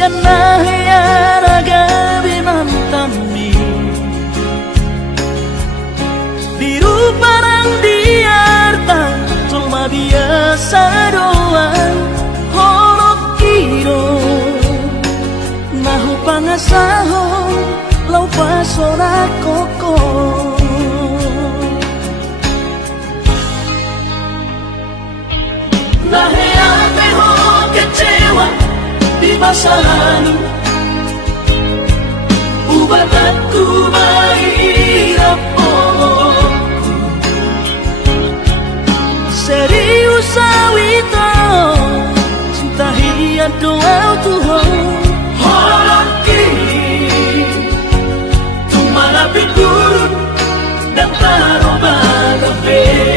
Yanahayara mantanmi biru parang diarta cuma biasa doang horok kiro nahu pangasaho lau pasora koko nahayate ho kecewa di masa lalu ubat aku mahirap serius awito cinta hiat doa Tuhan horaki tumala piturun dan taroba gabe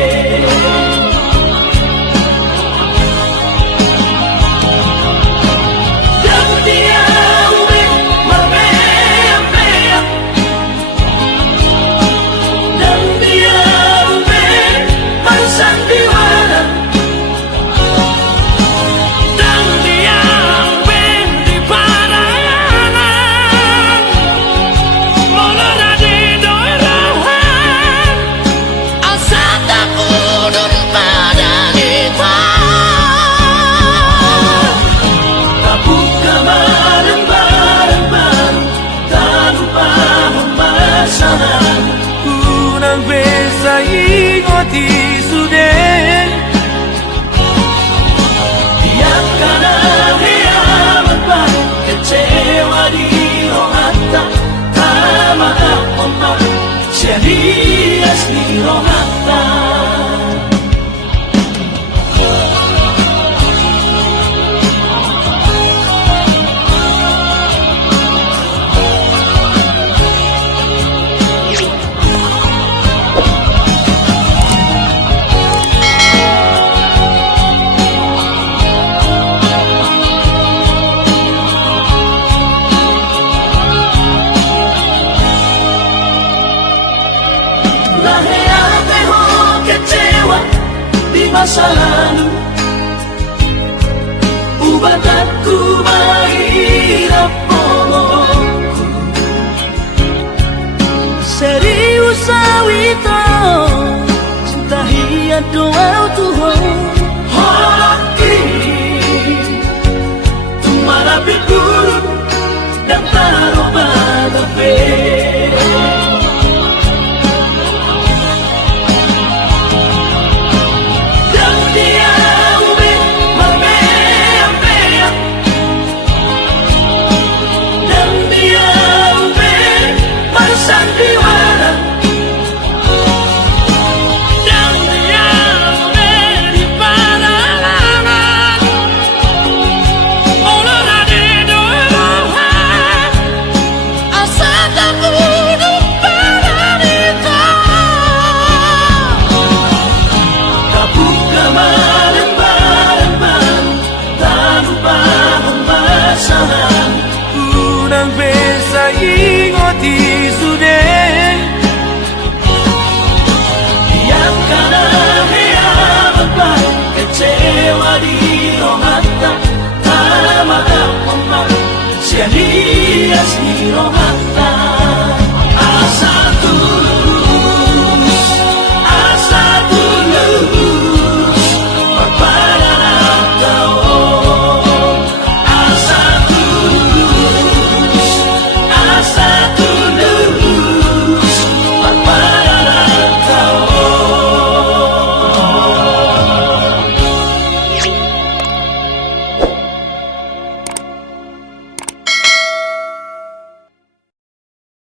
ingoti sudah biarkan hiamat baru kecewa di rohata tamaah omak serius di rohata masa lalu ubat aku mahirap pomongku serius awito cinta hiat doa Tuhan horaki tumala piturun dan taroba gabe ingoti sudah biarkan hiamat baru kecewa di rohata tamaah omak serius di rohata